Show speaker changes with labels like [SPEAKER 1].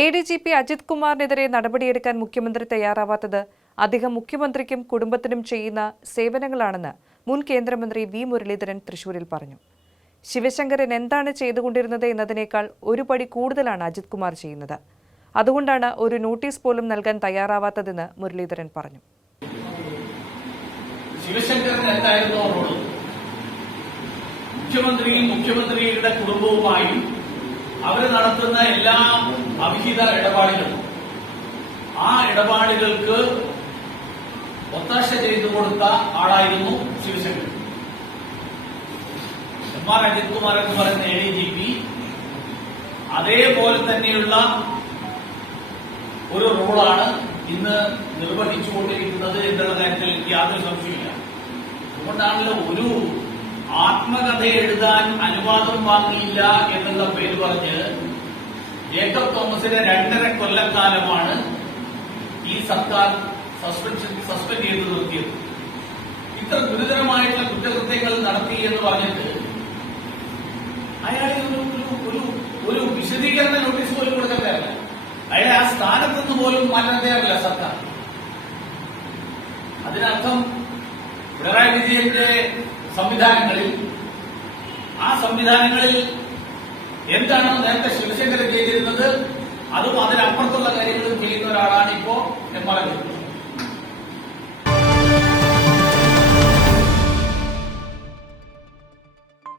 [SPEAKER 1] A D G P Ajith കുമാറിനെതിരെ നടപടിയെടുക്കാൻ മുഖ്യമന്ത്രി തയ്യാറാവാത്തത് അദ്ദേഹം മുഖ്യമന്ത്രിക്കും കുടുംബത്തിനും ചെയ്യുന്ന സേവനങ്ങളാണെന്ന് മുൻ കേന്ദ്രമന്ത്രി വി മുരളീധരൻ തൃശൂരിൽ പറഞ്ഞു. ശിവശങ്കരൻ എന്താണ് ചെയ്തുകൊണ്ടിരുന്നത് എന്നതിനേക്കാൾ ഒരു പടി കൂടുതലാണ് അജിത് കുമാർ ചെയ്യുന്നത്. അതുകൊണ്ടാണ് ഒരു നോട്ടീസ് പോലും നൽകാൻ തയ്യാറാവാത്തതെന്ന് മുരളീധരൻ പറഞ്ഞു.
[SPEAKER 2] ശിവശങ്കരൻ എന്തായിരുന്നു മുഖ്യമന്ത്രിയും മുഖ്യമന്ത്രിയുടെ കുടുംബവുമായും അവർ നടത്തുന്ന എല്ലാ അവിഹിത ഇടപാടുകളും ആ ഇടപാടുകൾക്ക് ഒത്താശ ചെയ്തു കൊടുത്ത ആളായിരുന്നു ശിവശങ്കർ. എം ആർ അജിത് കുമാർ എന്ന് പറയുന്ന എ ഡി ജി പി അതേപോലെ തന്നെയുള്ള ഒരു റോളാണ് ഇന്ന് നിർവഹിച്ചുകൊണ്ടിരിക്കുന്നത് എന്നുള്ള കാര്യത്തിൽ എനിക്ക് യാതൊരു സംശയമില്ല അതുകൊണ്ടാണല്ലോ ഒരു ആത്മകഥ എഴുതാൻ അനുവാദം വാങ്ങിയില്ല എന്നുള്ള പേര് പറഞ്ഞ് ജേക്കബ് തോമസിനെ രണ്ടര കൊല്ലക്കാലമാണ് ഈ സർക്കാർ സസ്പെൻഷൻ സസ്പെൻഡ് ചെയ്ത് നിർത്തിയത്. ഇത്ര ഗുരുതരമായിട്ടുള്ള കുറ്റകൃത്യങ്ങൾ നടത്തി എന്ന് പറഞ്ഞിട്ട് അയാൾ ഒരു ഒരു- വിശദീകരണ നോട്ടീസ് പോലും കൊടുക്കാൻ തയ്യാറില്ല അയാളെ ആ സ്ഥാനത്ത് നിന്ന് പോലും മാറ്റാൻ സർക്കാർ. അതിനർത്ഥം പിണറായി വിജയന്റെ സംവിധാനങ്ങളിൽ ആ സംവിധാനങ്ങളിൽ എന്താണോ നേരത്തെ ശിവശങ്കരൻ ചെയ്തിരുന്നത് അതും അതിനപ്പുറത്തുള്ള കാര്യങ്ങളും ചെയ്യുന്ന ഒരാളാണ് ഇപ്പോ എം ആർ